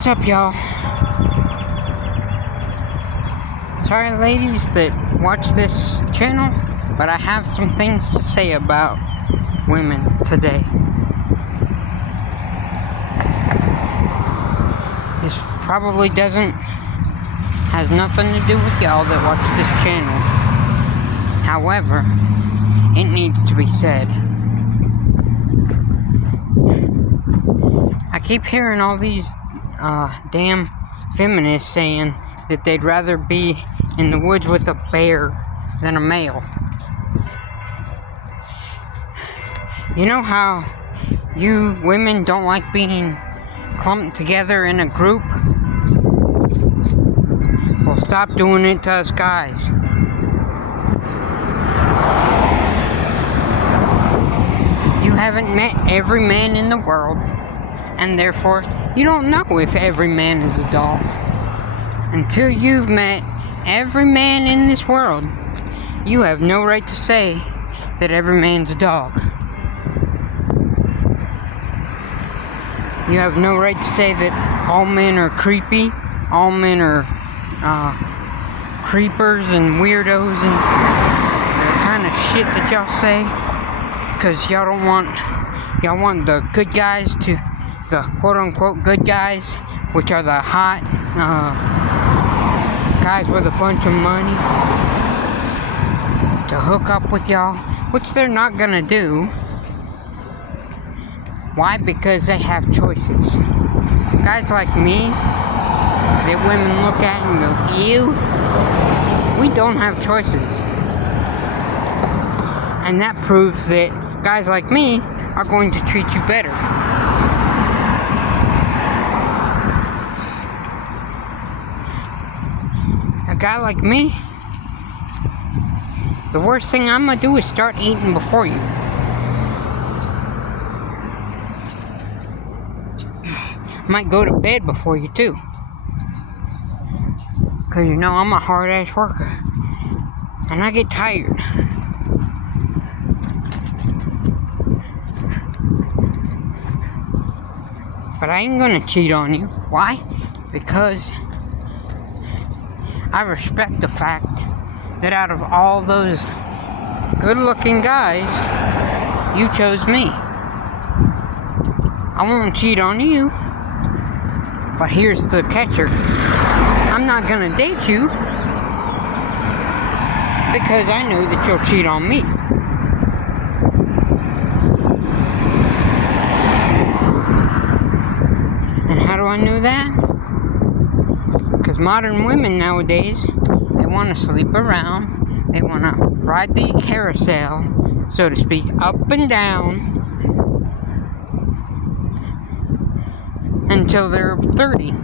What's up, y'all? Sorry, ladies that watch this channel, but I have some things to say about women today. This probably has nothing to do with y'all that watch this channel. However, it needs to be said. I keep hearing all these damn feminists saying that they'd rather be in the woods with a bear than a male. You know how you women don't like being clumped together in a group? Well, stop doing it to us guys. You haven't met every man in the world, and therefore you don't know if every man is a dog. Until you've met every man in this world, you have no right to say that every man's a dog. You have no right to say that all men are creepy, all men are creepers and weirdos and the kind of shit that y'all say, because y'all want the good guys to, the quote-unquote good guys, which are the hot guys with a bunch of money, to hook up with y'all, which they're not gonna do. Why? Because they have choices. Guys like me, that women look at and go, ew, we don't have choices. And that proves that guys like me are going to treat you better. A guy like me, the worst thing I'm gonna do is start eating before you. Might go to bed before you too. Cause you know I'm a hard ass worker. And I get tired. But I ain't gonna cheat on you. Why? Because I respect the fact that out of all those good-looking guys, you chose me. I won't cheat on you. But here's the catcher. I'm not gonna date you because I know that you'll cheat on me. And how do I know that? Because modern women nowadays, they want to sleep around, they want to ride the carousel, so to speak, up and down, until they're 30,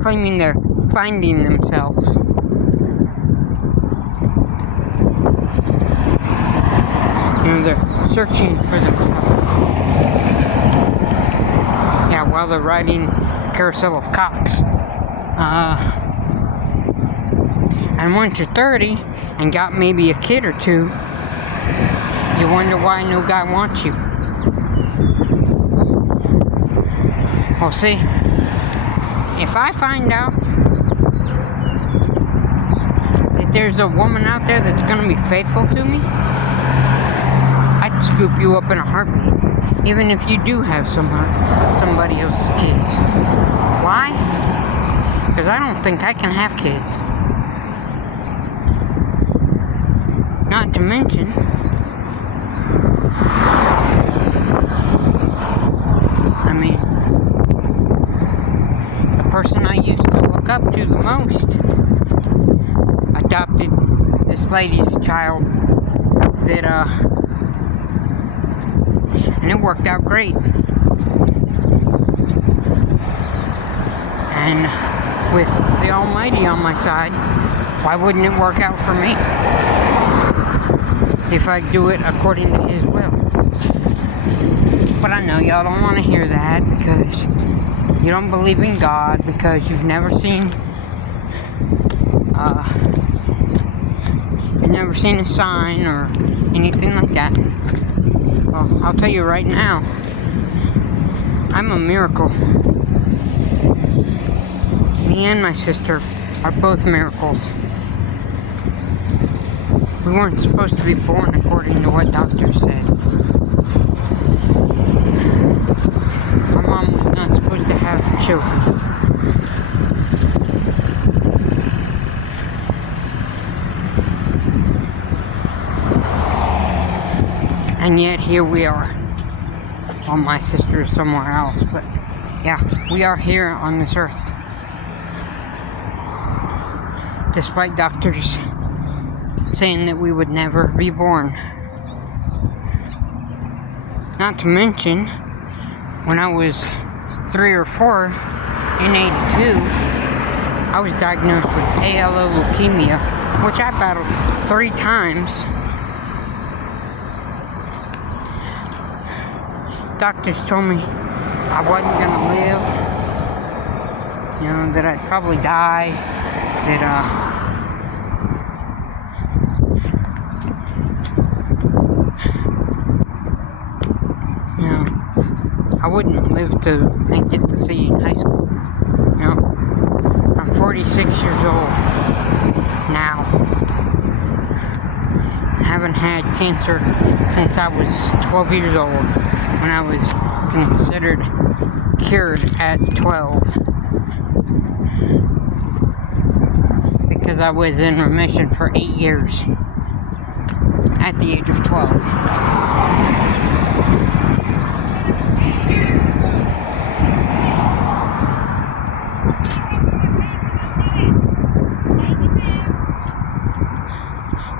claiming they're finding themselves. You know, they're searching for themselves. Yeah, while they're riding a carousel of cocks. And once you're 30 and got maybe a kid or two, you wonder why no guy wants you. Well, see, if I find out that there's a woman out there that's gonna be faithful to me, I'd scoop you up in a heartbeat, even if you do have somebody else's kids. Why? Because I don't think I can have kids. Not to mention, I mean, the person I used to look up to the most adopted this lady's child that, and it worked out great. And with the Almighty on my side, why wouldn't it work out for me? If I do it according to His will. But I know y'all don't want to hear that because you don't believe in God, because you've never seen a sign or anything like that. Well, I'll tell you right now, I'm a miracle. me and my sister are both miracles. We weren't supposed to be born according to what doctors said. My mom was not supposed to have children. And yet here we are. Well, my sister is somewhere else, but yeah, we are here on this earth. Despite doctors saying that we would never be born. Not to mention, when I was 3 or 4 in '82, I was diagnosed with ALO leukemia, which I battled 3 times. Doctors told me I wasn't gonna live, that I'd probably die, that I wouldn't live to make it to see high school. I'm 46 years old now. I haven't had cancer since I was 12 years old, when I was considered cured at 12. Because I was in remission for 8 years at the age of 12.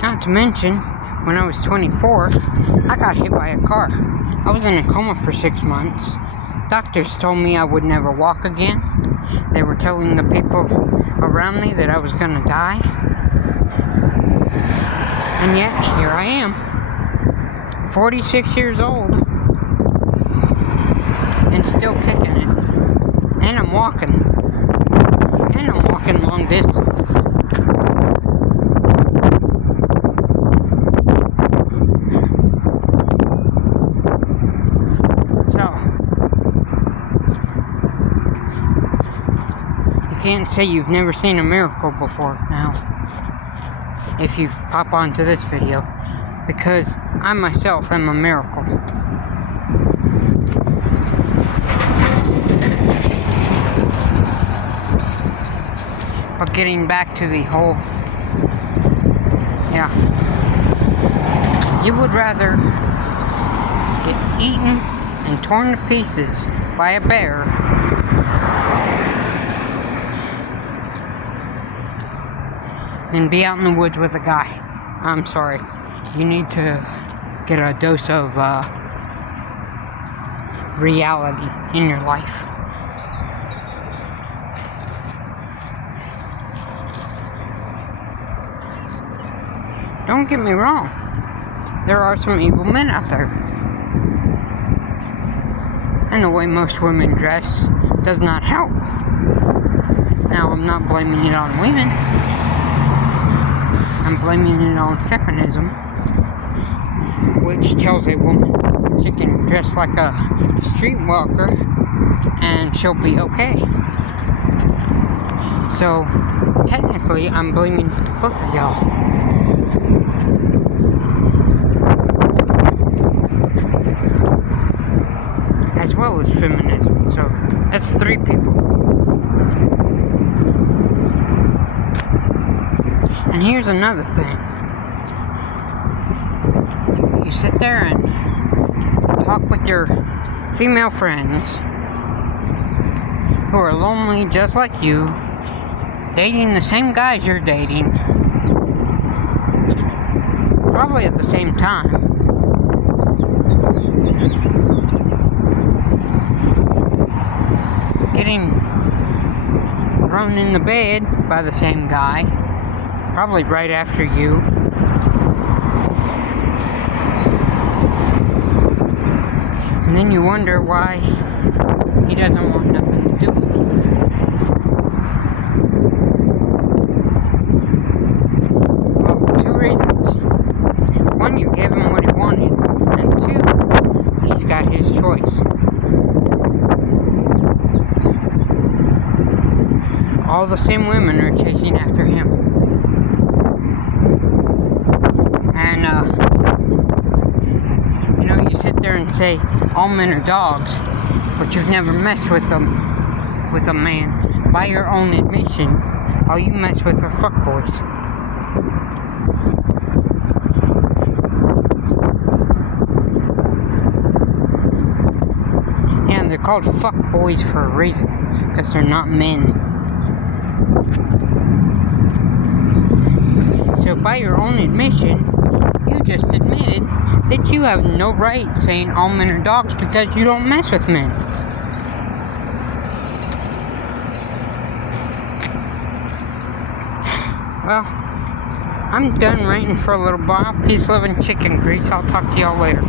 Not to mention, when I was 24, I got hit by a car. I was in a coma for 6 months. Doctors told me I would never walk again. They were telling the people around me that I was gonna die. And yet, here I am, 46 years old, and still kicking it. And I'm walking. And I'm walking long distances. So, you can't say you've never seen a miracle before now, if you pop onto this video, because I myself am a miracle. But getting back to the whole, you would rather get eaten and torn to pieces by a bear than be out in the woods with a guy. I'm sorry. You need to get a dose of reality in your life. Don't get me wrong. There are some evil men out there. And the way most women dress does not help. Now, I'm not blaming it on women. I'm blaming it on feminism, which tells a woman she can dress like a streetwalker and she'll be okay. So, technically, I'm blaming both of y'all. As well as feminism. So, that's 3 people. And here's another thing. You sit there and talk with your female friends who are lonely just like you, dating the same guys you're dating, probably at the same time. Getting thrown in the bed by the same guy, probably right after you. And then you wonder why he doesn't want nothing to do with you. Well, 2 reasons. 1, you gave him what he wanted. And 2, he's got his choice. all the same women are chasing after him. And, you sit there and say all men are dogs, but you've never messed with a man. By your own admission, all you mess with are fuckboys. Yeah, and they're called fuckboys for a reason, because they're not men. So by your own admission, you just admitted that you have no right saying all men are dogs because you don't mess with men. Well, I'm done ranting for a little while. Peace, love, and chicken grease. I'll talk to y'all later.